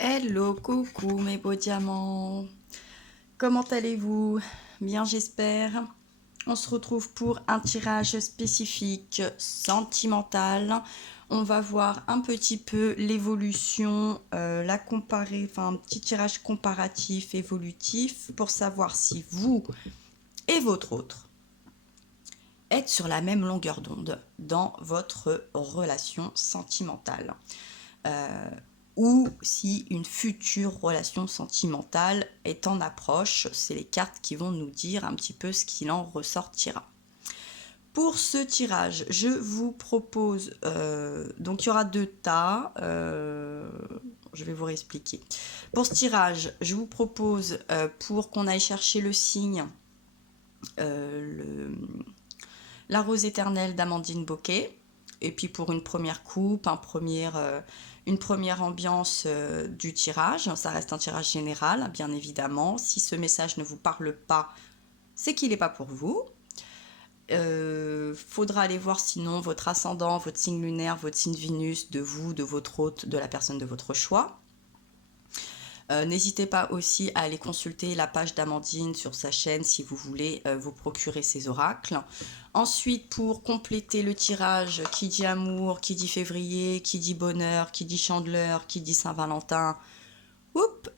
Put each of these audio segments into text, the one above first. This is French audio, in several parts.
Hello, coucou mes beaux diamants. Comment allez-vous? Bien, j'espère. On se retrouve pour un tirage spécifique sentimental. On va voir un petit peu l'évolution, la comparer, enfin un petit tirage comparatif évolutif pour savoir si vous et votre autre êtes sur la même longueur d'onde dans votre relation sentimentale. Euh, ou si une future relation sentimentale est en approche. C'est les cartes qui vont nous dire un petit peu ce qu'il en ressortira. Pour ce tirage, je vous propose, donc il y aura deux tas, je vais vous réexpliquer. Pour ce tirage, je vous propose, pour qu'on aille chercher le signe, le, la rose éternelle d'Amandine Bocquet. Et puis pour une première coupe, une première ambiance du tirage, ça reste un tirage général, bien évidemment. Si ce message ne vous parle pas, c'est qu'il n'est pas pour vous. Faudra aller voir sinon votre ascendant, votre signe lunaire, votre signe Vénus, de vous, de votre hôte, de la personne de votre choix. N'hésitez pas aussi à aller consulter la page d'Amandine sur sa chaîne si vous voulez vous procurer ces oracles. Ensuite, pour compléter le tirage, qui dit amour, qui dit février, qui dit bonheur, qui dit chandeleur, qui dit Saint-Valentin,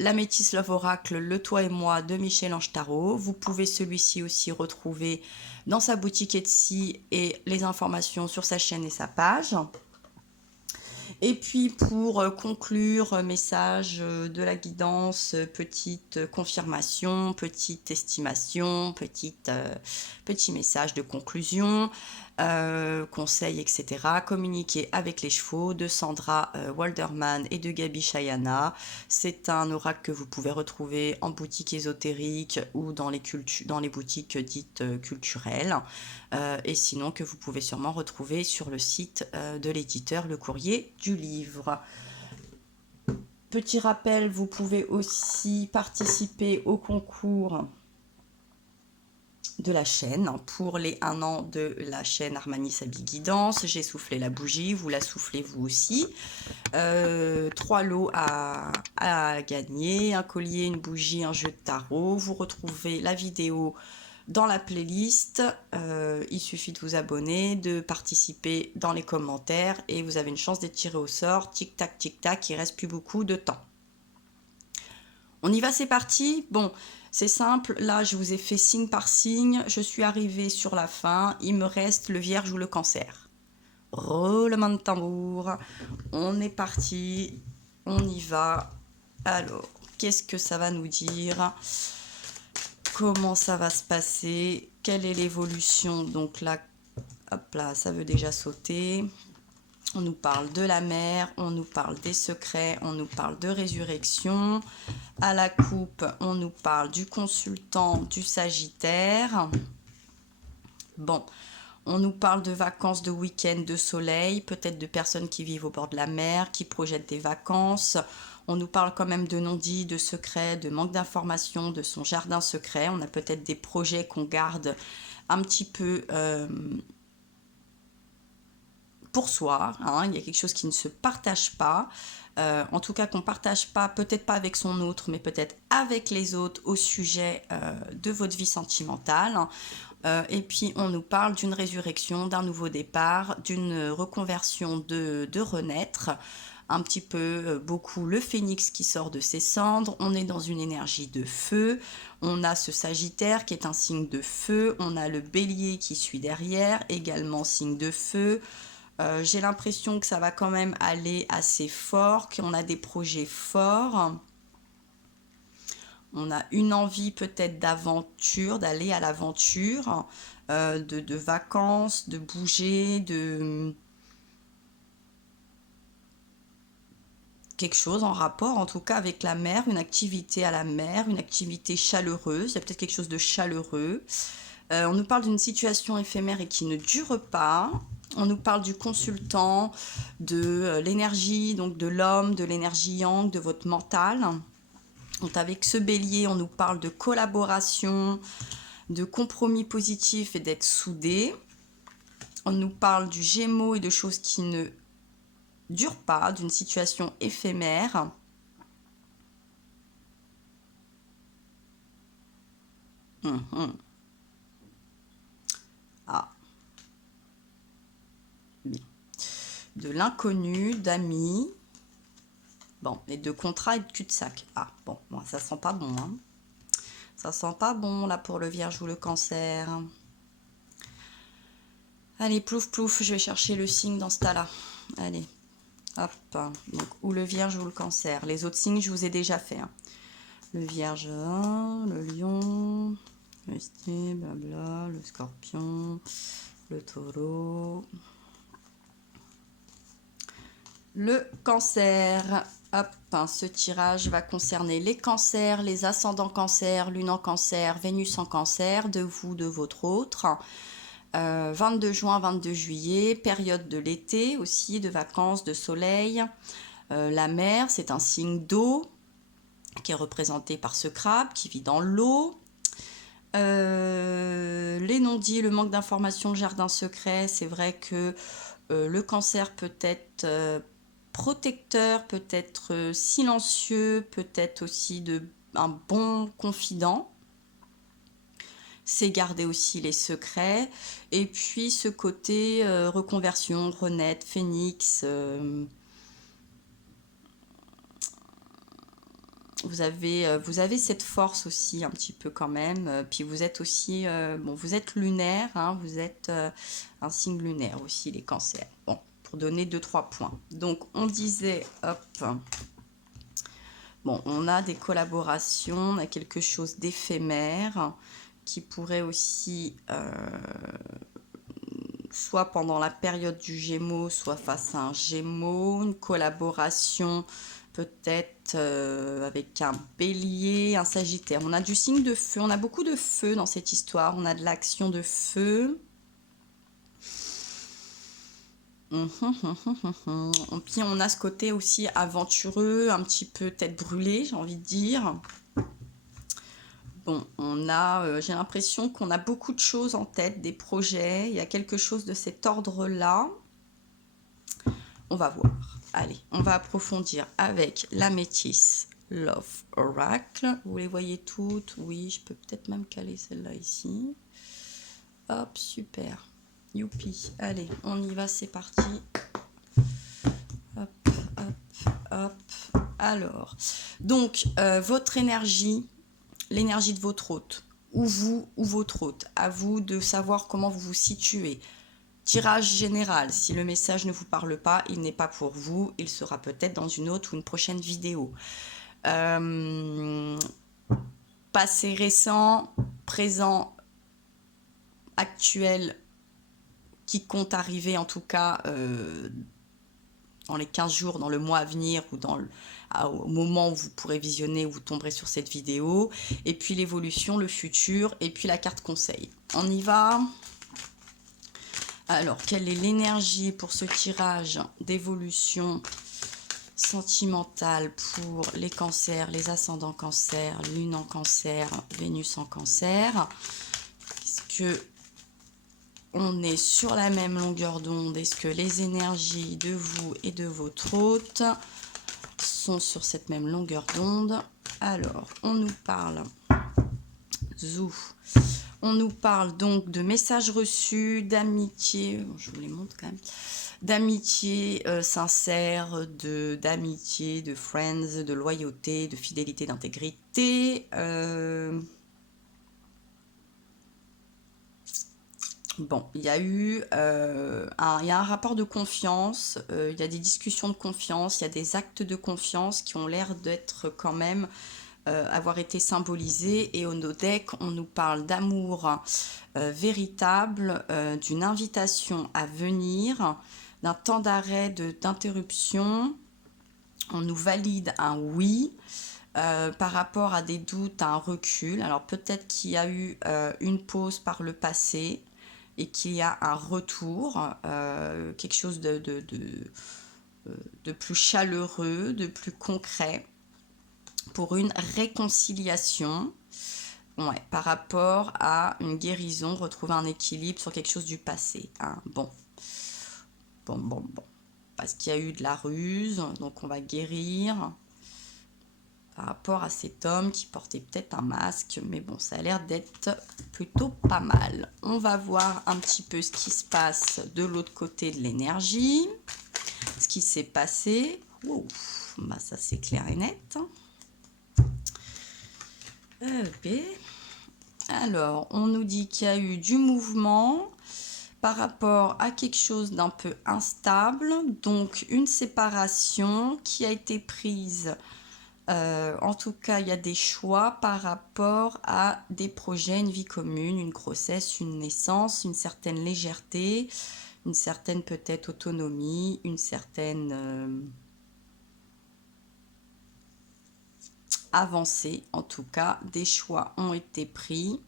la Métis Love Oracle, Le Toi et Moi de Michel-Ange Tarot. Vous pouvez celui-ci aussi retrouver dans sa boutique Etsy et les informations sur sa chaîne et sa page. Et puis pour conclure, message de la guidance, petite confirmation, petite estimation, petit message de conclusion, conseil, etc. Communiquer avec les chevaux de Sandra Walderman et de Gabi Chayana. C'est un oracle que vous pouvez retrouver en boutique ésotérique ou dans les boutiques dites culturelles. Et sinon que vous pouvez sûrement retrouver sur le site de l'éditeur Le Courrier du Livre. Petit rappel, vous pouvez aussi participer au concours de la chaîne pour les 1 an de la chaîne Armani Sabi Guidance. J'ai soufflé la bougie, vous la soufflez vous aussi. 3 lots à gagner, un collier, une bougie, un jeu de tarot. Vous retrouvez la vidéo dans la playlist. Il suffit de vous abonner, de participer dans les commentaires et vous avez une chance d'être tiré au sort. Tic tac, il reste plus beaucoup de temps. On y va, c'est parti. Bon, c'est simple, là je vous ai fait signe par signe, je suis arrivée sur la fin, il me reste le Vierge ou le Cancer. Roulement de tambour, on est parti, on y va. Alors, qu'est-ce que ça va nous dire? Comment ça va se passer? Quelle est l'évolution? Donc là, hop là, ça veut déjà sauter. On nous parle de la mer, on nous parle des secrets, on nous parle de résurrection. À la coupe, on nous parle du consultant, du Sagittaire. Bon, on nous parle de vacances, de week-end, de soleil, peut-être de personnes qui vivent au bord de la mer, qui projettent des vacances. On nous parle quand même de non-dits, de secrets, de manque d'informations, de son jardin secret. On a peut-être des projets qu'on garde un petit peu pour soi. Hein. Il y a quelque chose qui ne se partage pas. En tout cas qu'on ne partage pas, peut-être pas avec son autre, mais peut-être avec les autres au sujet de votre vie sentimentale. Et puis on nous parle d'une résurrection, d'un nouveau départ, d'une reconversion, de renaître. Un petit peu, beaucoup le phénix qui sort de ses cendres. On est dans une énergie de feu. On a ce Sagittaire qui est un signe de feu. On a le Bélier qui suit derrière, également signe de feu. J'ai l'impression que ça va quand même aller assez fort, qu'on a des projets forts. On a une envie peut-être d'aventure, d'aller à l'aventure, de vacances, de bouger, de quelque chose en rapport en tout cas avec la mer, une activité à la mer, une activité chaleureuse, il y a peut-être quelque chose de chaleureux. On nous parle d'une situation éphémère et qui ne dure pas. On nous parle du consultant, de l'énergie, donc de l'homme, de l'énergie yang, de votre mental. Donc avec ce bélier, on nous parle de collaboration, de compromis positifs et d'être soudés. On nous parle du Gémeaux et de choses qui ne durent pas, d'une situation éphémère. Ah, bien. De l'inconnu, d'amis. Bon, et de contrat et de cul-de-sac. Ah, bon, moi, ça sent pas bon, hein. Ça sent pas bon, là, pour le Vierge ou le Cancer. Allez, plouf, plouf, je vais chercher le signe dans ce tas-là. Allez, hop. Donc, ou le Vierge ou le Cancer. Les autres signes, je vous ai déjà fait, hein. Le Vierge, le Lion, le Sté, blabla, le Scorpion, le Taureau, le Cancer. Hop, ce tirage va concerner les cancers, les ascendants cancer, lune en cancer, Vénus en cancer, de vous, de votre autre. 22 juin, 22 juillet, période de l'été aussi, de vacances, de soleil. La mer, c'est un signe d'eau qui est représenté par ce crabe qui vit dans l'eau. Les non-dits, le manque d'informations, le jardin secret, c'est vrai que le cancer peut être protecteur, peut être silencieux, peut être aussi un bon confident. C'est garder aussi les secrets. Et puis ce côté reconversion, renaître, phénix. Vous avez cette force aussi un petit peu quand même. Puis vous êtes aussi, bon, vous êtes lunaire, hein, vous êtes un signe lunaire aussi, les cancers. Bon, pour donner 2-3 points. Donc on disait, hop, bon, on a des collaborations, on a quelque chose d'éphémère qui pourrait aussi, soit pendant la période du Gémeaux, soit face à un Gémeaux, une collaboration peut-être avec un Bélier, un Sagittaire. On a du signe de feu, on a beaucoup de feu dans cette histoire, on a de l'action de feu. Puis on a ce côté aussi aventureux, un petit peu tête brûlée, j'ai envie de dire. Bon, j'ai l'impression qu'on a beaucoup de choses en tête, des projets, il y a quelque chose de cet ordre-là. On va voir. Allez, on va approfondir avec la métisse Love Oracle. Vous les voyez toutes? Oui, je peux peut-être même caler celle-là ici. Hop, super. Youpi. Allez, on y va, c'est parti. Hop, hop, hop. Alors, donc, votre énergie, l'énergie de votre hôte, ou vous, ou votre hôte, à vous de savoir comment vous vous situez. Tirage général, si le message ne vous parle pas, il n'est pas pour vous, il sera peut-être dans une autre ou une prochaine vidéo. Passé récent, présent, actuel, qui compte arriver en tout cas dans les 15 jours, dans le mois à venir ou au moment où vous pourrez visionner, où vous tomberez sur cette vidéo. Et puis l'évolution, le futur, et puis la carte conseil. On y va. Alors, quelle est l'énergie pour ce tirage d'évolution sentimentale pour les cancers, les ascendants cancer, lune en cancer, Vénus en cancer? Est-ce que on est sur la même longueur d'onde? Est-ce que les énergies de vous et de votre hôte sont sur cette même longueur d'onde? Alors, on nous parle... Zou. On nous parle donc de messages reçus, d'amitié, je vous les montre quand même, d'amitié sincère, d'amitié, de friends, de loyauté, de fidélité, d'intégrité. Bon, il y a eu un rapport de confiance, il y a des discussions de confiance, il y a des actes de confiance qui ont l'air d'être quand même avoir été symbolisés, et au no-deck on nous parle d'amour véritable, d'une invitation à venir, d'un temps d'arrêt, d'interruption. On nous valide un oui par rapport à des doutes, à un recul. Alors peut-être qu'il y a eu une pause par le passé et qu'il y a un retour, quelque chose de plus chaleureux, de plus concret, pour une réconciliation, ouais, par rapport à une guérison, retrouver un équilibre sur quelque chose du passé. Hein. Bon. Parce qu'il y a eu de la ruse, donc on va guérir par rapport à cet homme qui portait peut-être un masque, mais bon, ça a l'air d'être plutôt pas mal. On va voir un petit peu ce qui se passe de l'autre côté de l'énergie, ce qui s'est passé. Wow. Bah, ça c'est clair et net. Alors, on nous dit qu'il y a eu du mouvement par rapport à quelque chose d'un peu instable, donc une séparation qui a été prise. En tout cas, il y a des choix par rapport à des projets, une vie commune, une grossesse, une naissance, une certaine légèreté, une certaine peut-être autonomie, une certaine avancée. En tout cas, des choix ont été pris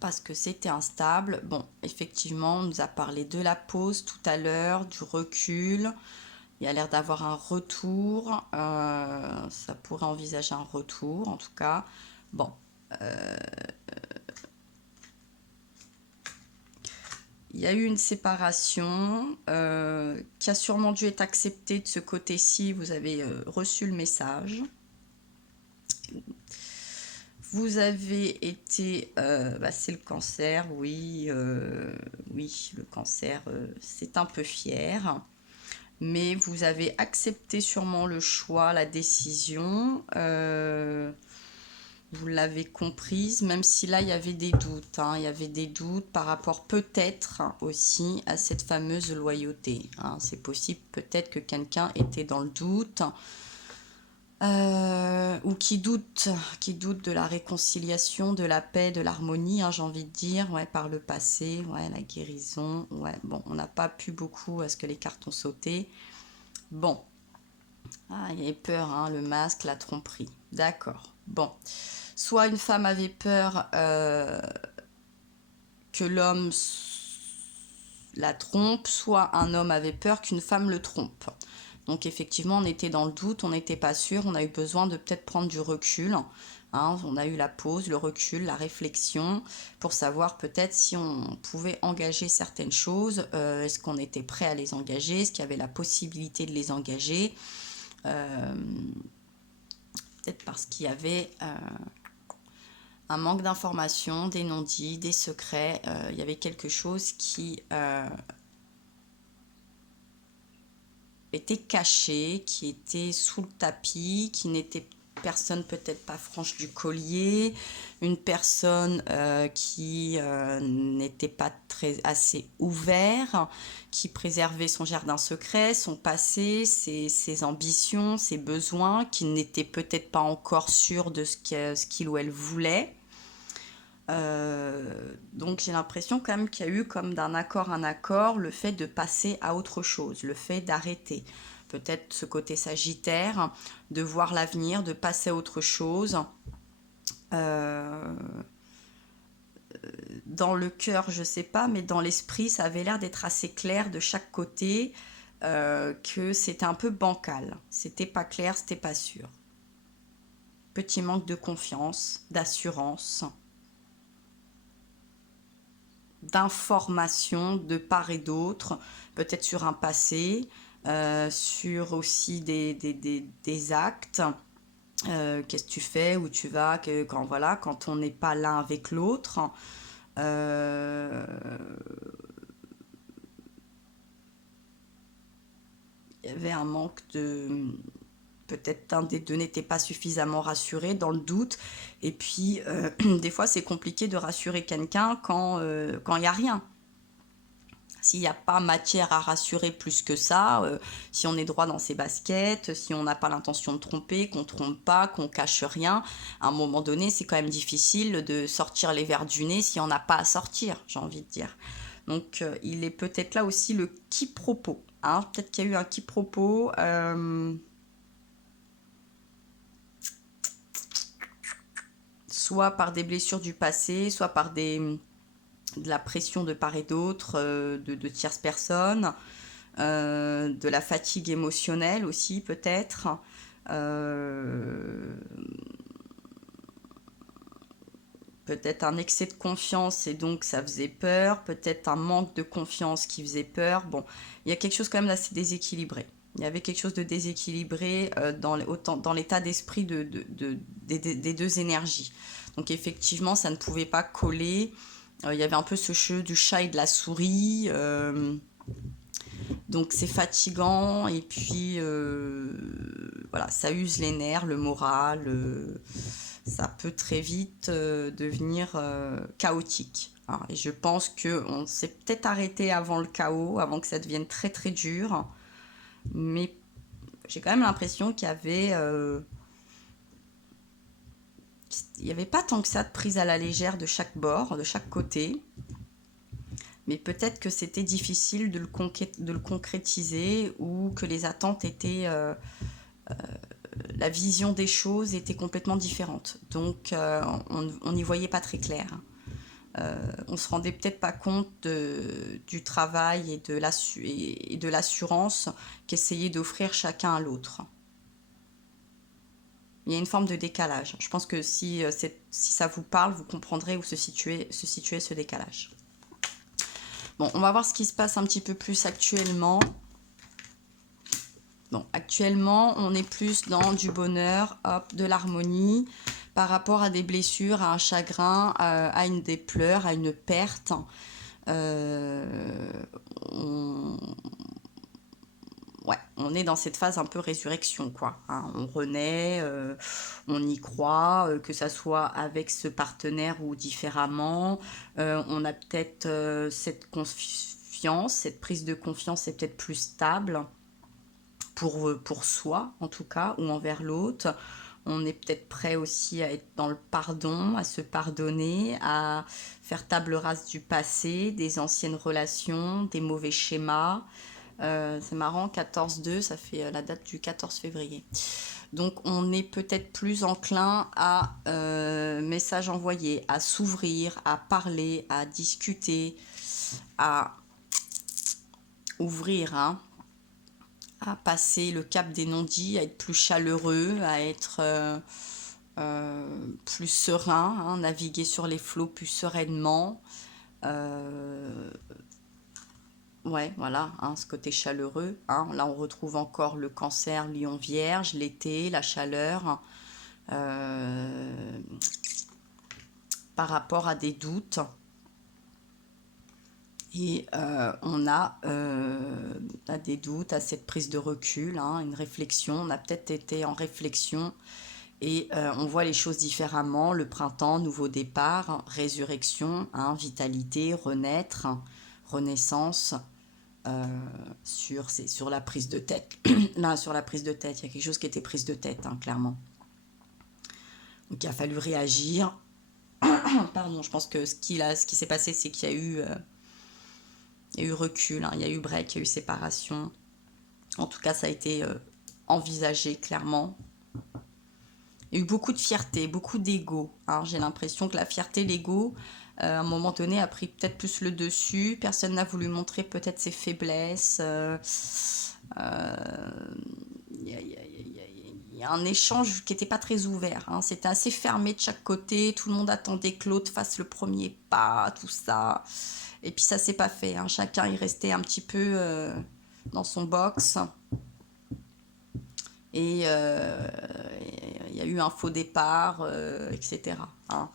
parce que c'était instable. Bon, effectivement, on nous a parlé de la pause tout à l'heure, du recul. Il y a l'air d'avoir un retour. Ça pourrait envisager un retour, en tout cas. Bon. Il y a eu une séparation qui a sûrement dû être acceptée de ce côté-ci. Vous avez reçu le message. Vous avez été... c'est le cancer, oui. Oui, le cancer, c'est un peu fier. Mais vous avez accepté sûrement le choix, la décision. Vous l'avez comprise, même si là, il y avait des doutes. Il y avait des doutes par rapport peut-être aussi à cette fameuse loyauté. C'est possible peut-être que quelqu'un était dans le doute. Ou qui doute de la réconciliation, de la paix, de l'harmonie, j'ai envie de dire, ouais, par le passé, ouais, la guérison, ouais, bon, on n'a pas pu beaucoup à ce que les cartes ont sauté. Bon, il y avait peur, le masque, la tromperie, d'accord, bon. Soit une femme avait peur que l'homme la trompe, soit un homme avait peur qu'une femme le trompe. Donc effectivement, on était dans le doute, on n'était pas sûr, on a eu besoin de peut-être prendre du recul. On a eu la pause, le recul, la réflexion pour savoir peut-être si on pouvait engager certaines choses. Est-ce qu'on était prêt à les engager? Est-ce qu'il y avait la possibilité de les engager? Peut-être parce qu'il y avait un manque d'informations, des non-dits, des secrets. Il y avait quelque chose qui était caché, qui était sous le tapis, qui n'était personne peut-être pas franche du collier, une personne qui n'était pas assez ouvert, qui préservait son jardin secret, son passé, ses ambitions, ses besoins, qui n'était peut-être pas encore sûr de ce qu'il ou elle voulait. Donc j'ai l'impression quand même qu'il y a eu comme d'un accord un accord le fait de passer à autre chose, le fait d'arrêter. Peut-être ce côté sagittaire, de voir l'avenir, de passer à autre chose. Dans le cœur, je sais pas, mais dans l'esprit, ça avait l'air d'être assez clair de chaque côté, que c'était un peu bancal. C'était pas clair, c'était pas sûr. Petit manque de confiance, d'assurance, d'informations de part et d'autre, peut-être sur un passé, sur aussi des actes. Qu'est-ce que tu fais, où tu vas, quand on n'est pas l'un avec l'autre. Il y avait un manque de... Peut-être un des deux n'était pas suffisamment rassuré, dans le doute. Et puis, des fois, c'est compliqué de rassurer quelqu'un quand il n'y a rien. S'il n'y a pas matière à rassurer plus que ça, si on est droit dans ses baskets, si on n'a pas l'intention de tromper, qu'on ne trompe pas, qu'on cache rien, à un moment donné, c'est quand même difficile de sortir les verres du nez si on n'a pas à sortir, j'ai envie de dire. Donc, il est peut-être là aussi le quiproquo. Peut-être qu'il y a eu un quiproquo. Soit par des blessures du passé, soit par de la pression de part et d'autre, de tierces personnes, de la fatigue émotionnelle aussi peut-être, peut-être un excès de confiance et donc ça faisait peur, peut-être un manque de confiance qui faisait peur. Bon, il y a quelque chose quand même d'assez déséquilibré. Il y avait quelque chose de déséquilibré dans l'état d'esprit des deux énergies. Donc effectivement, ça ne pouvait pas coller. Il y avait un peu ce jeu du chat et de la souris. Donc c'est fatigant et puis voilà, ça use les nerfs, le moral. Ça peut très vite devenir chaotique, hein. Et je pense qu'on s'est peut-être arrêté avant le chaos, avant que ça devienne très très dur. Mais j'ai quand même l'impression il y avait pas tant que ça de prise à la légère de chaque bord, de chaque côté. Mais peut-être que c'était difficile de le concrétiser ou que les attentes étaient... la vision des choses était complètement différente. Donc on n'y voyait pas très clair. On se rendait peut-être pas compte du travail et de l'assurance qu'essayait d'offrir chacun à l'autre. Il y a une forme de décalage. Je pense que si ça vous parle, vous comprendrez où se situait ce décalage. Bon, on va voir ce qui se passe un petit peu plus actuellement. Bon, actuellement, on est plus dans du bonheur, hop, de l'harmonie, par rapport à des blessures, à un chagrin, à des pleurs, à une perte. Ouais, on est dans cette phase un peu résurrection, quoi, hein. On renaît, on y croit, que ça soit avec ce partenaire ou différemment. On a peut-être cette confiance, cette prise de confiance est peut-être plus stable pour soi, en tout cas, ou envers l'autre. On est peut-être prêt aussi à être dans le pardon, à se pardonner, à faire table rase du passé, des anciennes relations, des mauvais schémas. C'est marrant, 14-2, ça fait la date du 14 février. Donc on est peut-être plus enclin à message envoyé, à s'ouvrir, à parler, à discuter, à ouvrir, hein, à passer le cap des non-dits, à être plus chaleureux, à être plus serein, hein, naviguer sur les flots plus sereinement. Ouais, voilà, hein, ce côté chaleureux, hein. Là, on retrouve encore le cancer, lion vierge, l'été, la chaleur, euh, par rapport à des doutes. Et on a des doutes, à cette prise de recul, hein, une réflexion. On a peut-être été en réflexion et on voit les choses différemment. Le printemps, nouveau départ, résurrection, hein, vitalité, renaître, renaissance. Sur la prise de tête. Là, sur la prise de tête, il y a quelque chose qui était prise de tête, hein, clairement. Donc il a fallu réagir. Pardon, je pense que ce qui s'est passé, c'est qu'il y a eu recul, hein, il y a eu break, il y a eu séparation. En tout cas, ça a été envisagé clairement. Il y a eu beaucoup de fierté, beaucoup d'ego, hein. J'ai l'impression que la fierté, l'ego, à un moment donné, a pris peut-être plus le dessus. Personne n'a voulu montrer peut-être ses faiblesses. Il y a un échange qui n'était pas très ouvert, hein. C'était assez fermé de chaque côté. Tout le monde attendait que l'autre fasse le premier pas, tout ça. Et puis ça s'est pas fait, hein. Chacun est resté un petit peu dans son box. Et il y a eu un faux départ, etc., hein.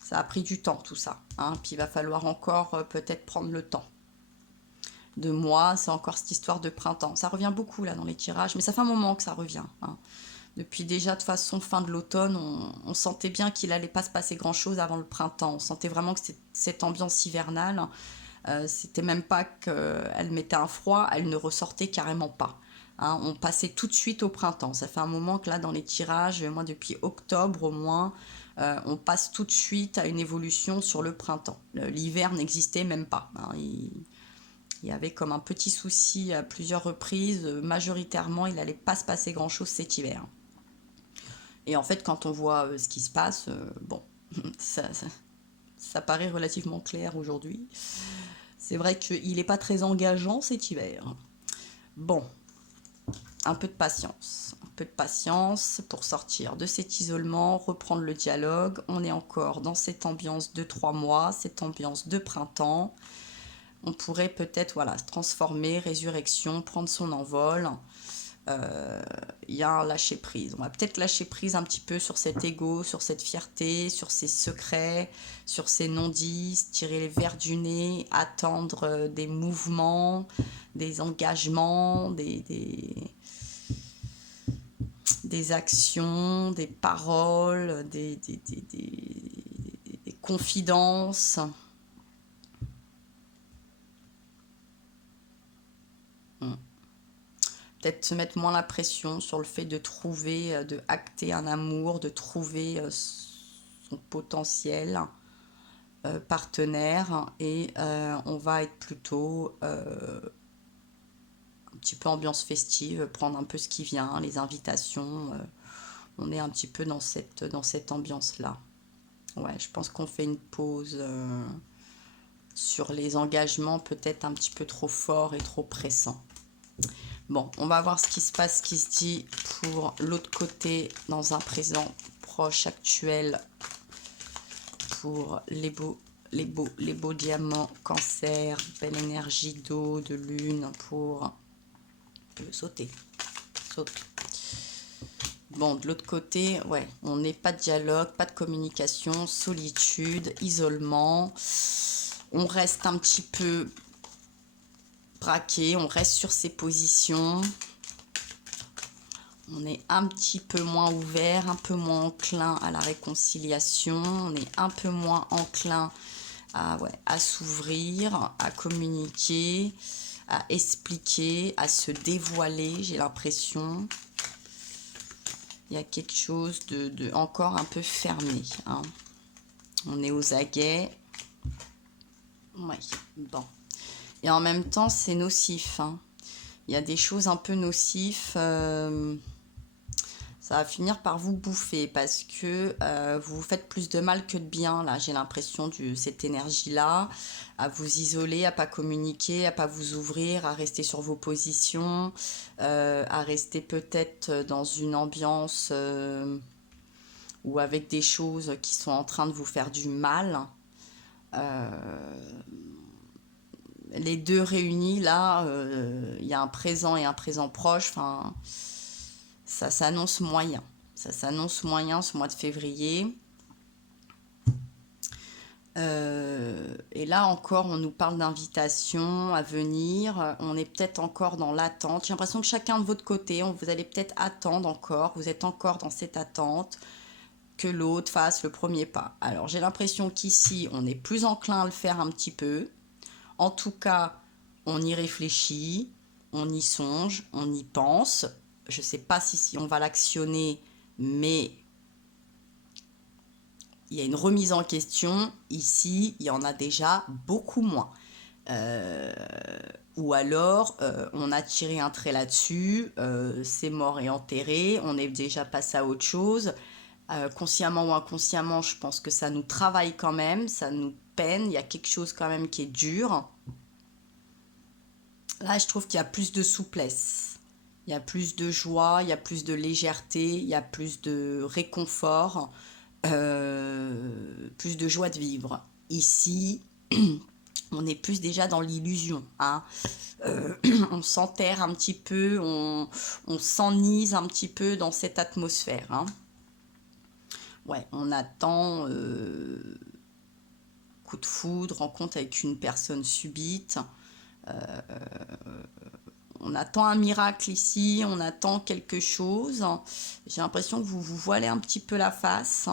Ça a pris du temps tout ça, hein. Puis il va falloir encore peut-être prendre le temps. De moi, c'est encore cette histoire de printemps. Ça revient beaucoup là dans les tirages, mais ça fait un moment que ça revient, hein. Depuis déjà de toute façon fin de l'automne, on sentait bien qu'il allait pas se passer grand-chose avant le printemps. On sentait vraiment que cette ambiance hivernale, c'était même pas qu'elle mettait un froid, elle ne ressortait carrément pas, hein. On passait tout de suite au printemps. Ça fait un moment que là, dans les tirages, moi depuis octobre au moins, on passe tout de suite à une évolution sur le printemps. L'hiver n'existait même pas, hein. Il y avait comme un petit souci à plusieurs reprises. Majoritairement, il n'allait pas se passer grand-chose cet hiver. Et en fait, quand on voit ce qui se passe, bon, ça paraît relativement clair aujourd'hui. C'est vrai qu'il n'est pas très engageant cet hiver. Bon, un peu de patience. Un peu de patience pour sortir de cet isolement, reprendre le dialogue. On est encore dans cette ambiance de 3 mois, cette ambiance de printemps. On pourrait peut-être, voilà, se transformer, résurrection, prendre son envol. il y a un lâcher prise. On va peut-être lâcher prise un petit peu sur cet ego, sur cette fierté, sur ces secrets, sur ces non-dits, tirer les verres du nez, attendre des mouvements, des engagements, des actions, des paroles, des confidences. Peut-être se mettre moins la pression sur le fait de trouver, de acter un amour, de trouver son potentiel partenaire, et on va être plutôt un petit peu ambiance festive, prendre un peu ce qui vient, les invitations, on est un petit peu dans cette ambiance-là. Ouais, je pense qu'on fait une pause sur les engagements peut-être un petit peu trop forts et trop pressants. Bon, on va voir ce qui se passe, ce qui se dit pour l'autre côté, dans un présent proche, actuel, pour les beaux diamants, cancer, belle énergie d'eau, de lune, pour sauter. Saute. Bon, de l'autre côté, ouais, on n'est pas de dialogue, pas de communication, solitude, isolement. On reste un petit peu braqué, on reste sur ses positions. On est un petit peu moins ouvert, un peu moins enclin à la réconciliation. On est un peu moins enclin à s'ouvrir, à communiquer, à expliquer, à se dévoiler, j'ai l'impression. Il y a quelque chose de encore un peu fermé, hein. On est aux aguets. Ouais, bon. Et en même temps, c'est nocif, hein. Il y a des choses un peu nocives. Ça va finir par vous bouffer parce que vous vous faites plus de mal que de bien. Là, j'ai l'impression de cette énergie-là, à vous isoler, à pas communiquer, à pas vous ouvrir, à rester sur vos positions, à rester peut-être dans une ambiance ou avec des choses qui sont en train de vous faire du mal. Les deux réunis, là, il y a un présent et un présent proche. Enfin, ça s'annonce moyen. Ça s'annonce moyen ce mois de février. Et là encore, on nous parle d'invitations à venir. On est peut-être encore dans l'attente. J'ai l'impression que chacun de votre côté, vous allez peut-être attendre encore. Vous êtes encore dans cette attente que l'autre fasse le premier pas. Alors, j'ai l'impression qu'ici, on est plus enclin à le faire un petit peu. En tout cas, on y réfléchit, on y songe, on y pense. Je ne sais pas si on va l'actionner, mais il y a une remise en question. Ici, il y en a déjà beaucoup moins. Ou alors, on a tiré un trait là-dessus, c'est mort et enterré, on est déjà passé à autre chose. Consciemment ou inconsciemment, je pense que ça nous travaille quand même, ça nous peine, il y a quelque chose quand même qui est dur. Là, je trouve qu'il y a plus de souplesse, il y a plus de joie, il y a plus de légèreté, il y a plus de réconfort, plus de joie de vivre. Ici, on est plus déjà dans l'illusion, hein. On s'enterre un petit peu, on s'enlise un petit peu dans cette atmosphère, hein. Ouais, on attend coup de foudre, rencontre avec une personne subite. On attend un miracle ici, on attend quelque chose. J'ai l'impression que vous vous voilez un petit peu la face.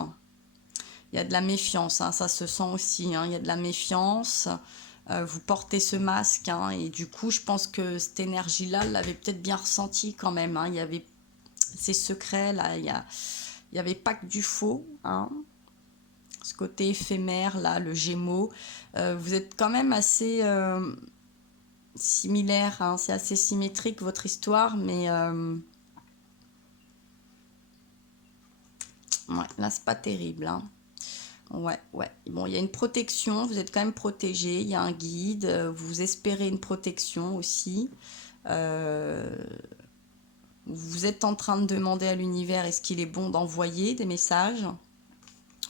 Il y a de la méfiance, hein, ça se sent aussi, hein, il y a de la méfiance. Vous portez ce masque, hein, et du coup, je pense que cette énergie-là, elle l'avait peut-être bien ressenti quand même, hein. Il y avait ces secrets, là, il n'y avait pas que du faux, hein. Ce côté éphémère, là, le Gémeaux. Vous êtes quand même assez similaire, hein, c'est assez symétrique votre histoire, mais ouais, là, c'est pas terrible, hein. Ouais. Bon, il y a une protection, vous êtes quand même protégé, il y a un guide, vous espérez une protection aussi. Vous êtes en train de demander à l'univers, est-ce qu'il est bon d'envoyer des messages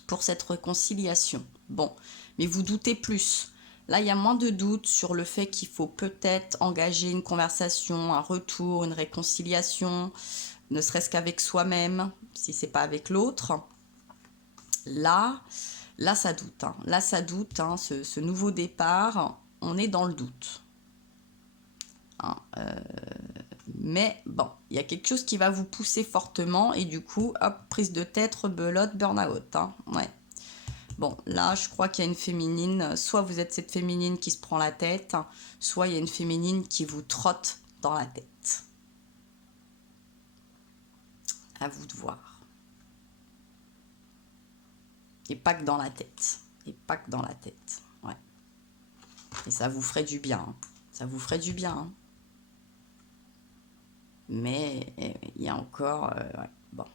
pour cette réconciliation? Bon, mais vous doutez plus. Là, il y a moins de doutes sur le fait qu'il faut peut-être engager une conversation, un retour, une réconciliation, ne serait-ce qu'avec soi-même, si c'est pas avec l'autre. Là, ça doute. Hein. Là, ça doute. Hein. Ce nouveau départ, on est dans le doute. Hein, mais bon, il y a quelque chose qui va vous pousser fortement et du coup, hop, prise de tête, rebelote, burn-out. Hein. Ouais. Bon, là, je crois qu'il y a une féminine. Soit vous êtes cette féminine qui se prend la tête, soit il y a une féminine qui vous trotte dans la tête. À vous de voir. Et pas que dans la tête. Et pas que dans la tête. Ouais. Et ça vous ferait du bien. Hein. Ça vous ferait du bien. Hein. Mais il y a encore... ouais, bon.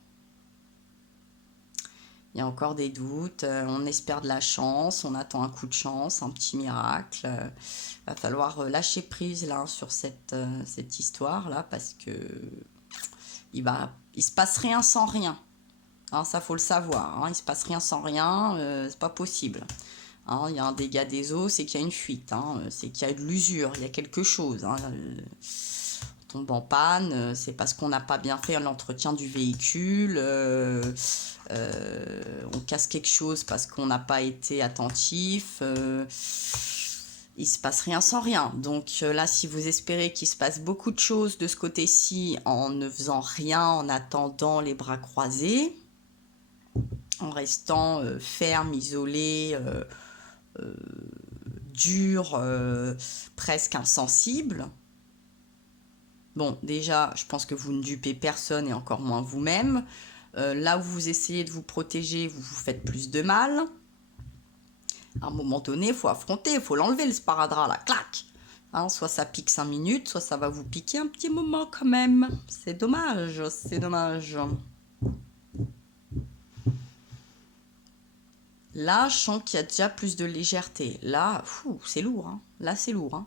Il y a encore des doutes. On espère de la chance. On attend un coup de chance, un petit miracle. Va falloir lâcher prise là sur cette histoire-là parce que il se passe rien sans rien. Hein, ça, faut le savoir. Hein, il se passe rien sans rien. C'est pas possible. Hein, il y a un dégât des eaux, c'est qu'il y a une fuite. Hein, c'est qu'il y a de l'usure. Il y a quelque chose. Hein, on tombe en panne, c'est parce qu'on n'a pas bien fait l'entretien du véhicule. On casse quelque chose parce qu'on n'a pas été attentif. Il se passe rien sans rien. Donc là, si vous espérez qu'il se passe beaucoup de choses de ce côté-ci en ne faisant rien, en attendant les bras croisés, en restant ferme, isolé, dur, presque insensible. Bon, déjà, je pense que vous ne dupez personne et encore moins vous-même. Là où vous essayez de vous protéger, vous vous faites plus de mal. À un moment donné, il faut affronter, il faut l'enlever le sparadrap, là, clac. Hein, soit ça pique 5 minutes, soit ça va vous piquer un petit moment quand même. C'est dommage, c'est dommage. Là, je sens qu'il y a déjà plus de légèreté. Là, c'est lourd. Hein. Là, c'est lourd. Hein.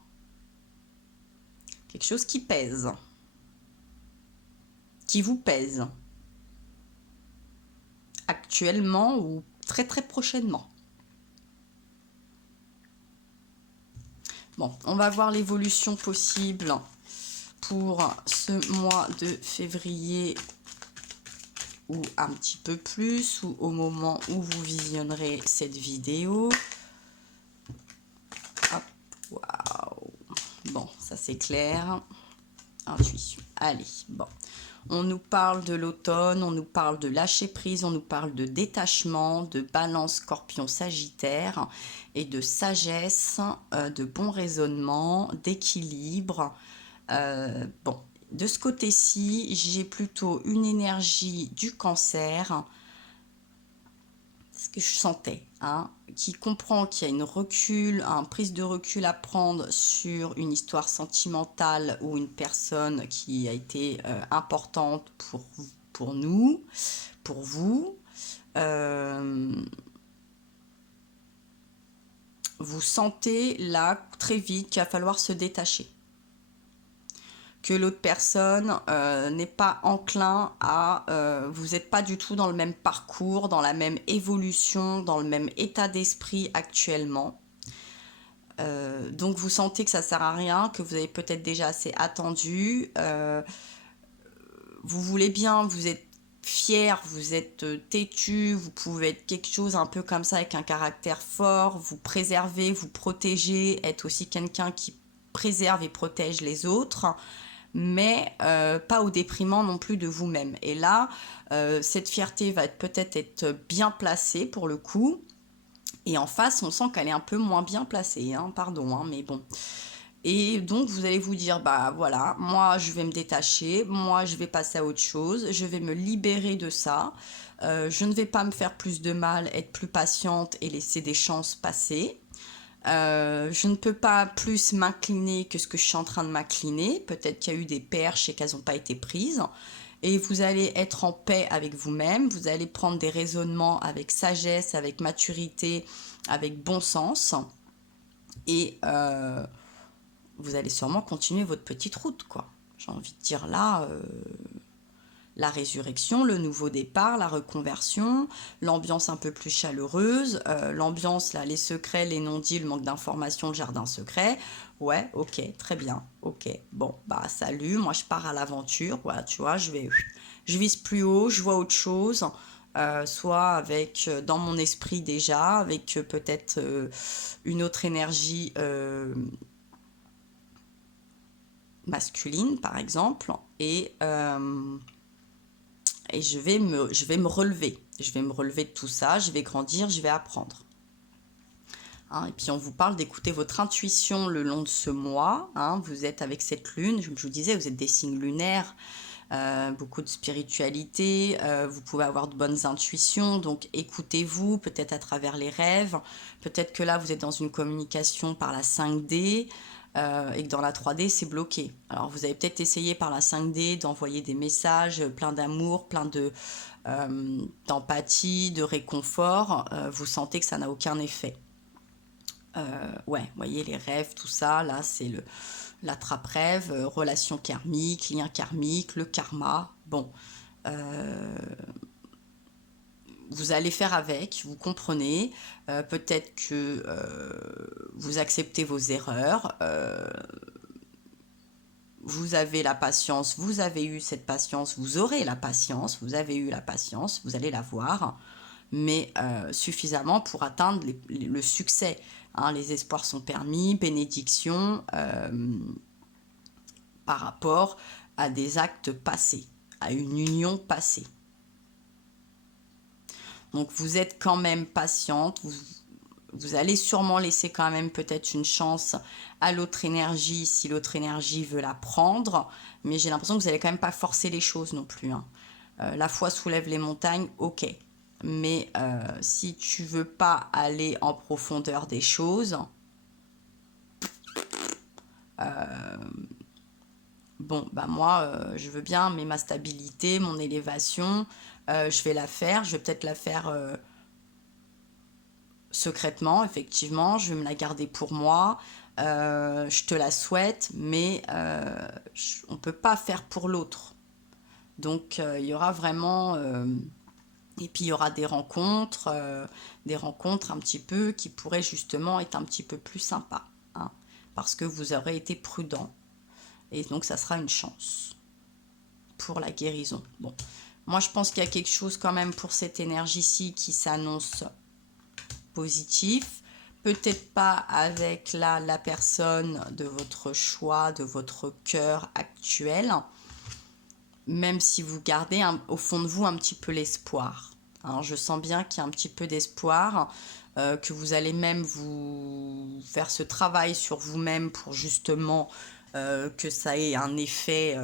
Quelque chose qui pèse. Qui vous pèse. Actuellement ou très très prochainement. Bon, on va voir l'évolution possible pour ce mois de février ou un petit peu plus, ou au moment où vous visionnerez cette vidéo. Hop, waouh. Bon, ça c'est clair. Intuition. Allez, bon. On nous parle de l'automne, on nous parle de lâcher prise, on nous parle de détachement, de balance scorpion sagittaire et de sagesse, de bon raisonnement, d'équilibre. Bon, de ce côté-ci, j'ai plutôt une énergie du cancer, ce que je sentais, hein, qui comprend qu'il y a une prise de recul à prendre sur une histoire sentimentale ou une personne qui a été importante pour nous, pour vous. Vous sentez là très vite qu'il va falloir se détacher. Que l'autre personne n'est pas enclin à... vous n'êtes pas du tout dans le même parcours, dans la même évolution, dans le même état d'esprit actuellement. Donc vous sentez que ça ne sert à rien, que vous avez peut-être déjà assez attendu. Vous voulez bien, vous êtes fier, vous êtes têtu, vous pouvez être quelque chose un peu comme ça avec un caractère fort, vous préservez, vous protégez, être aussi quelqu'un qui préserve et protège les autres, mais pas au déprimant non plus de vous-même. Et là, cette fierté va peut-être être bien placée pour le coup, et en face, on sent qu'elle est un peu moins bien placée, hein, pardon, hein, mais bon. Et donc, vous allez vous dire, bah voilà, moi, je vais me détacher, moi, je vais passer à autre chose, je vais me libérer de ça, je ne vais pas me faire plus de mal, être plus patiente et laisser des chances passer. Je ne peux pas plus m'incliner que ce que je suis en train de m'incliner. Peut-être qu'il y a eu des perches et qu'elles n'ont pas été prises. Et vous allez être en paix avec vous-même. Vous allez prendre des raisonnements avec sagesse, avec maturité, avec bon sens. Et vous allez sûrement continuer votre petite route, quoi. J'ai envie de dire là, la résurrection, le nouveau départ, la reconversion, l'ambiance un peu plus chaleureuse, l'ambiance, là, les secrets, les non-dits, le manque d'informations, le jardin secret. Ouais, ok, très bien, ok. Bon, bah salut, moi je pars à l'aventure, voilà, tu vois, je vise plus haut, je vois autre chose, soit avec, dans mon esprit déjà, avec peut-être une autre énergie masculine, par exemple, et je vais me relever. Je vais me relever de tout ça, je vais grandir, je vais apprendre. Hein, et puis on vous parle d'écouter votre intuition le long de ce mois. Hein, vous êtes avec cette lune, je vous disais, vous êtes des signes lunaires, beaucoup de spiritualité, vous pouvez avoir de bonnes intuitions, donc écoutez-vous, peut-être à travers les rêves, peut-être que là vous êtes dans une communication par la 5D, et que dans la 3D c'est bloqué. Alors vous avez peut-être essayé par la 5D d'envoyer des messages plein d'amour, plein d'empathie, de réconfort, vous sentez que ça n'a aucun effet. Ouais, vous voyez les rêves, tout ça, là c'est l'attrape-rêve, relation karmique, lien karmique, le karma. Bon, euh, vous allez faire avec, vous comprenez, peut-être que vous acceptez vos erreurs, vous avez la patience, vous avez eu cette patience, vous aurez la patience, vous avez eu la patience, vous allez la voir, mais suffisamment pour atteindre le succès. Hein, les espoirs sont permis, bénédiction, par rapport à des actes passés, à une union passée. Donc vous êtes quand même patiente, vous allez sûrement laisser quand même peut-être une chance à l'autre énergie si l'autre énergie veut la prendre, mais j'ai l'impression que vous n'allez quand même pas forcer les choses non plus. Hein. La foi soulève les montagnes, ok. Mais si tu veux pas aller en profondeur des choses, bon, bah moi, je veux bien, mais ma stabilité, mon élévation, je vais la faire. Je vais peut-être la faire secrètement, effectivement. Je vais me la garder pour moi. Je te la souhaite, mais on ne peut pas faire pour l'autre. Donc, il y aura vraiment... et puis, il y aura des rencontres un petit peu qui pourraient justement être un petit peu plus sympas. Hein, parce que vous aurez été prudent. Et donc, ça sera une chance pour la guérison. Bon, moi je pense qu'il y a quelque chose quand même pour cette énergie-ci qui s'annonce positif. Peut-être pas avec la personne de votre choix, de votre cœur actuel, même si vous gardez au fond de vous un petit peu l'espoir. Alors, je sens bien qu'il y a un petit peu d'espoir, que vous allez même vous faire ce travail sur vous-même pour justement que ça ait un effet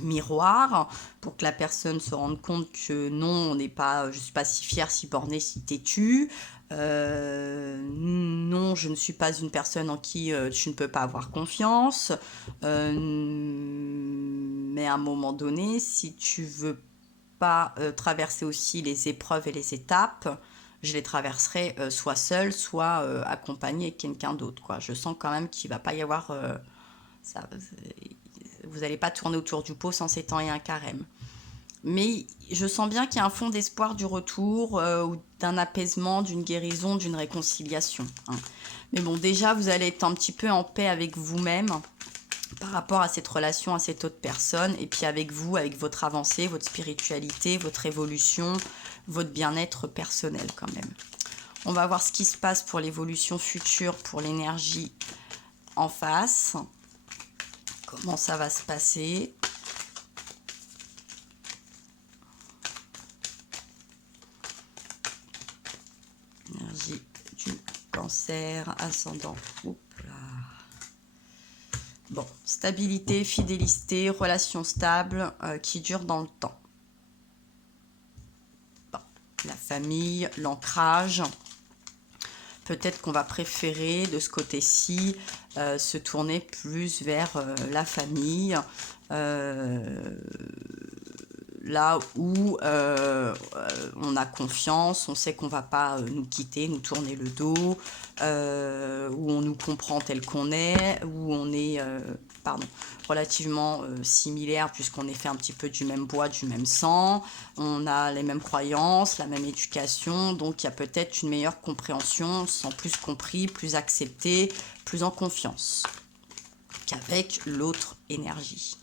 miroir, pour que la personne se rende compte que non, on n'est pas, je suis pas si fière, si bornée, si têtue. Non, je ne suis pas une personne en qui je ne peux pas avoir confiance. Mais à un moment donné, si tu veux pas traverser aussi les épreuves et les étapes, je les traverserai soit seule, soit accompagnée avec quelqu'un d'autre. Quoi. Je sens quand même qu'il va pas y avoir... ça, vous n'allez pas tourner autour du pot sans 7 ans et un carême. Mais je sens bien qu'il y a un fond d'espoir du retour, ou d'un apaisement, d'une guérison, d'une réconciliation. Hein. Mais bon, déjà, vous allez être un petit peu en paix avec vous-même par rapport à cette relation, à cette autre personne, et puis avec vous, avec votre avancée, votre spiritualité, votre évolution, votre bien-être personnel quand même. On va voir ce qui se passe pour l'évolution future, pour l'énergie en face. Comment ça va se passer? Énergie du Cancer, ascendant. Oups là. Bon, stabilité, fidélité, relation stable qui dure dans le temps. Bon, la famille, l'ancrage. Peut-être qu'on va préférer de ce côté-ci se tourner plus vers la famille, là où on a confiance, on sait qu'on va pas nous quitter, nous tourner le dos, où on nous comprend tel qu'on est, où on est relativement similaire puisqu'on est fait un petit peu du même bois, du même sang, on a les mêmes croyances, la même éducation, donc il y a peut-être une meilleure compréhension, on se sent plus compris, plus accepté, plus en confiance qu'avec l'autre énergie.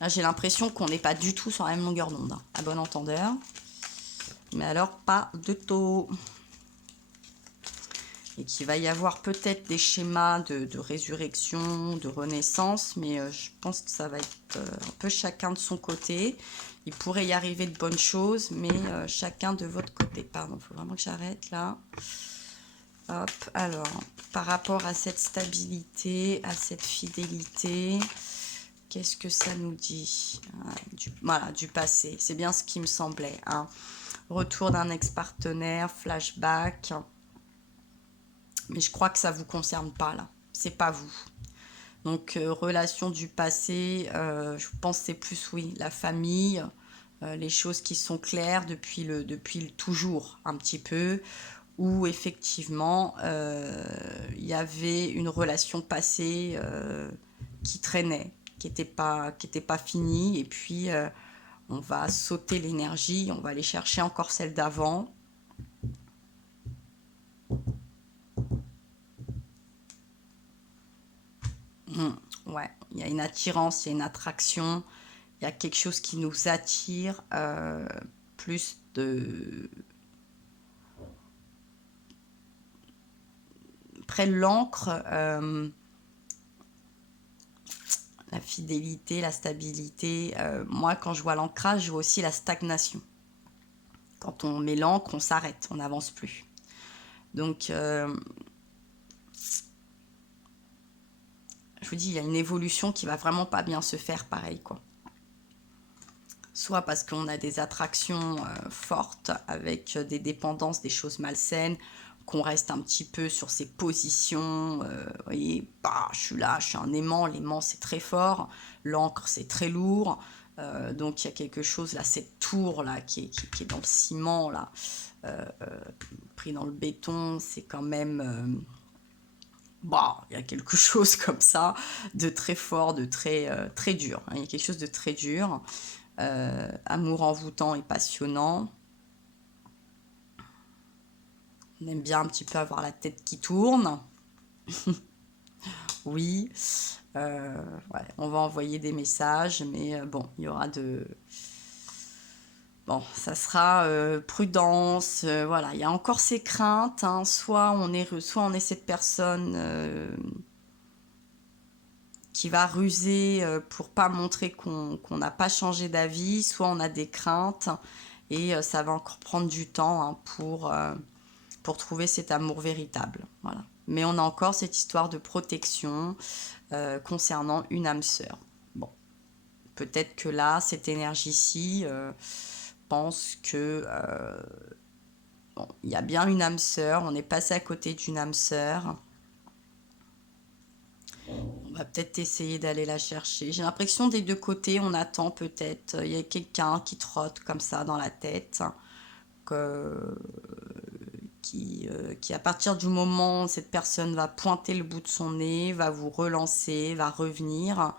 Là, j'ai l'impression qu'on n'est pas du tout sur la même longueur d'onde, hein, à bon entendeur. Mais alors, pas de taux. Et qu'il va y avoir peut-être des schémas de résurrection, de renaissance, mais je pense que ça va être un peu chacun de son côté. Il pourrait y arriver de bonnes choses, mais chacun de votre côté. Pardon, il faut vraiment que j'arrête là. Hop, alors, par rapport à cette stabilité, à cette fidélité... Qu'est-ce que ça nous dit? Voilà, du passé. C'est bien ce qui me semblait. Hein. Retour d'un ex-partenaire, flashback. Mais je crois que ça ne vous concerne pas, là. C'est pas vous. Donc, relation du passé, je pense que c'est plus, oui, la famille, les choses qui sont claires depuis le toujours, un petit peu. Où, effectivement, il y avait une relation passée qui traînait, qui n'était pas finie, et puis on va sauter l'énergie, on va aller chercher encore celle d'avant. Ouais, il y a une attirance, il y a une attraction, il y a quelque chose qui nous attire, plus de... Près de l'encre, la fidélité, la stabilité. Moi, quand je vois l'ancrage, je vois aussi la stagnation. Quand on met l'encre, on s'arrête, on n'avance plus. Donc, je vous dis, il y a une évolution qui va vraiment pas bien se faire, pareil, quoi. Soit parce qu'on a des attractions fortes avec des dépendances, des choses malsaines, qu'on reste un petit peu sur ses positions. Vous voyez, bah, je suis là, je suis un aimant. L'aimant, c'est très fort. L'encre, c'est très lourd. Donc, il y a quelque chose, là, cette tour, là, qui est dans le ciment, là, pris dans le béton, c'est quand même... Bah, il y a quelque chose comme ça, de très fort, de très, très dur. Hein. Il y a quelque chose de très dur. Amour envoûtant et passionnant. On aime bien un petit peu avoir la tête qui tourne. Oui. Ouais, on va envoyer des messages, mais bon, il y aura de... Bon, ça sera prudence. Voilà, il y a encore ces craintes. Hein. Soit on est cette personne qui va ruser pour pas montrer qu'on n'a pas changé d'avis, soit on a des craintes et ça va encore prendre du temps hein, pour trouver cet amour véritable. Voilà. Mais on a encore cette histoire de protection concernant une âme sœur. Bon, peut-être que là, cette énergie-ci pense que bon, il y a bien une âme sœur, on est passé à côté d'une âme sœur. On va peut-être essayer d'aller la chercher. J'ai l'impression des deux côtés, on attend peut-être. Il y a quelqu'un qui trotte comme ça dans la tête. Qui, à partir du moment où cette personne va pointer le bout de son nez, va vous relancer, va revenir,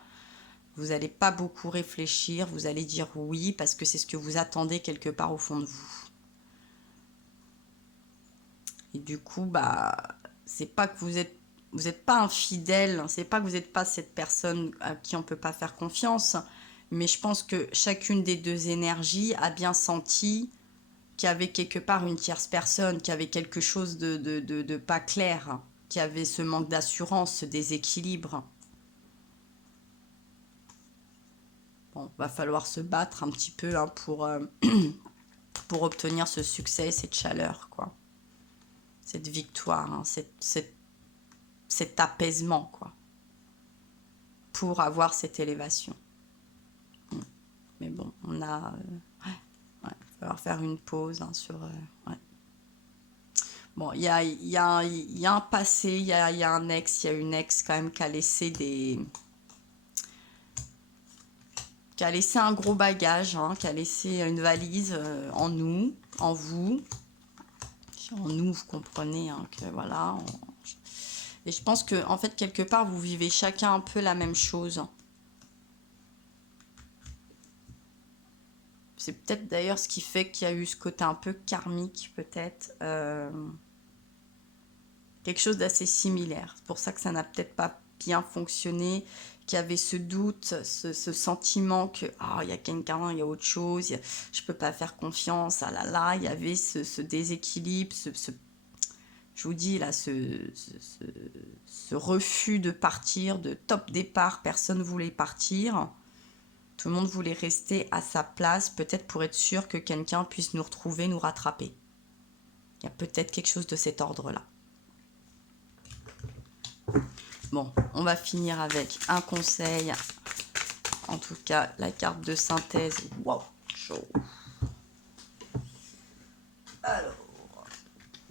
vous n'allez pas beaucoup réfléchir, vous allez dire oui parce que c'est ce que vous attendez quelque part au fond de vous. Et du coup, bah, c'est pas que vous êtes pas infidèle, c'est pas que vous n'êtes pas cette personne à qui on peut pas faire confiance, mais je pense que chacune des deux énergies a bien senti qu'il y avait quelque part une tierce personne, qu'il y avait quelque chose de pas clair, qu'il y avait ce manque d'assurance, ce déséquilibre. Bon, va falloir se battre un petit peu hein, pour obtenir ce succès, cette chaleur, quoi. Cette victoire, hein, cet apaisement, quoi. Pour avoir cette élévation. Mais bon, on a... ouais, il va falloir faire une pause hein, sur... ouais. Bon, il y a un passé, il y a un ex, il y a une ex quand même qui a laissé qui a laissé un gros bagage, hein, qui a laissé une valise en nous, en vous. En nous, vous comprenez hein, que voilà. Et je pense que en fait, quelque part, vous vivez chacun un peu la même chose. C'est peut-être d'ailleurs ce qui fait qu'il y a eu ce côté un peu karmique, peut-être. Quelque chose d'assez similaire. C'est pour ça que ça n'a peut-être pas bien fonctionné, qu'il y avait ce doute, ce sentiment que il y a quelqu'un, il y a autre chose, je peux pas faire confiance, ah là là, il y avait ce déséquilibre, je vous dis là, ce refus de partir, de top départ, personne ne voulait partir. Tout le monde voulait rester à sa place, peut-être pour être sûr que quelqu'un puisse nous retrouver, nous rattraper. Il y a peut-être quelque chose de cet ordre-là. Bon, on va finir avec un conseil. En tout cas, la carte de synthèse. Wow, chaud. Alors,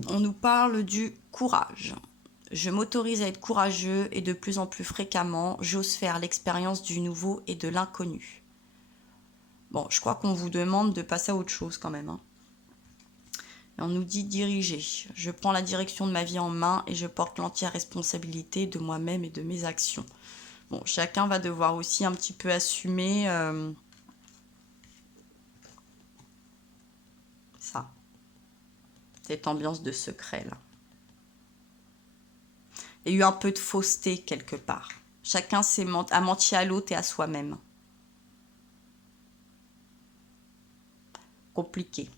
on nous parle du courage. Je m'autorise à être courageux et de plus en plus fréquemment, j'ose faire l'expérience du nouveau et de l'inconnu. Bon, je crois qu'on vous demande de passer à autre chose quand même. Hein. Et on nous dit diriger. Je prends la direction de ma vie en main et je porte l'entière responsabilité de moi-même et de mes actions. Bon, chacun va devoir aussi un petit peu assumer ça. Cette ambiance de secret là. Il y a eu un peu de fausseté quelque part. Chacun a menti à l'autre et à soi-même. Compliqué.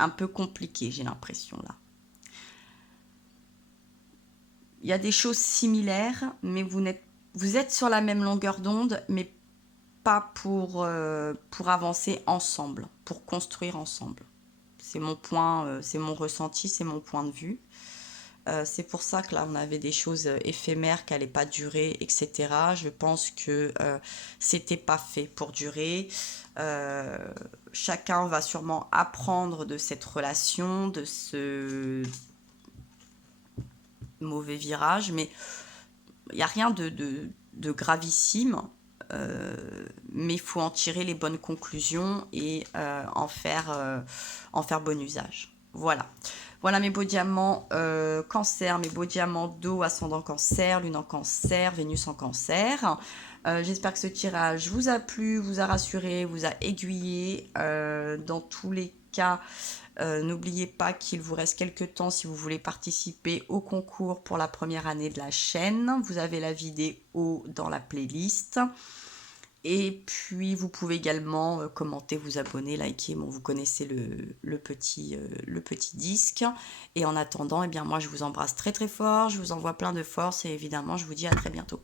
Un peu compliqué, j'ai l'impression là. Il y a des choses similaires, mais vous êtes sur la même longueur d'onde, mais pas pour avancer ensemble, pour construire ensemble. C'est mon point, c'est mon ressenti, c'est mon point de vue. C'est pour ça que là, on avait des choses éphémères qui n'allaient pas durer, etc. Je pense que c'était pas fait pour durer. Chacun va sûrement apprendre de cette relation, de ce mauvais virage, mais il n'y a rien de gravissime. Mais il faut en tirer les bonnes conclusions et en faire bon usage. Voilà mes beaux diamants cancer, mes beaux diamants d'eau, ascendant cancer, lune en cancer, Vénus en cancer. J'espère que ce tirage vous a plu, vous a rassuré, vous a aiguillé. Dans tous les cas, n'oubliez pas qu'il vous reste quelques temps si vous voulez participer au concours pour la première année de la chaîne. Vous avez la vidéo dans la playlist. Et puis, vous pouvez également commenter, vous abonner, liker. Bon, vous connaissez le petit disque. Et en attendant, eh bien, moi, je vous embrasse très très fort. Je vous envoie plein de force et évidemment, je vous dis à très bientôt.